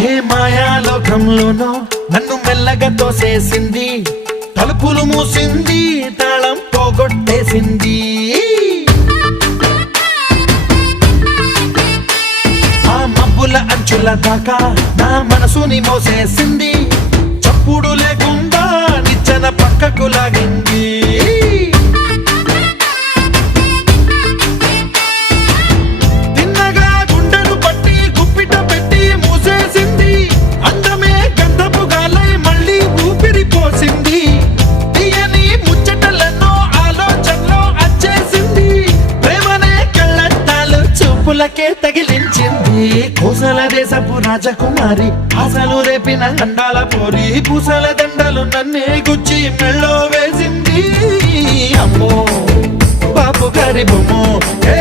ఏ మాయాలోకంలోనో నన్ను మెల్లగా తోసేసింది తలుపులు మూసింది తాళం పోగొట్టేసింది. ఆ మబ్బుల అంచుల దాకా నా మనసుని మోసేసింది. చూపులకే తగిలించింది. కోసల దేశపు రాజకుమారి ఆశలు రేపిన అండాల పోరి పూసల దండలు నన్నే గుచ్చి మెళ్ళో వేసింది. అమ్మో బాపు గారి బొమ్మో ఏ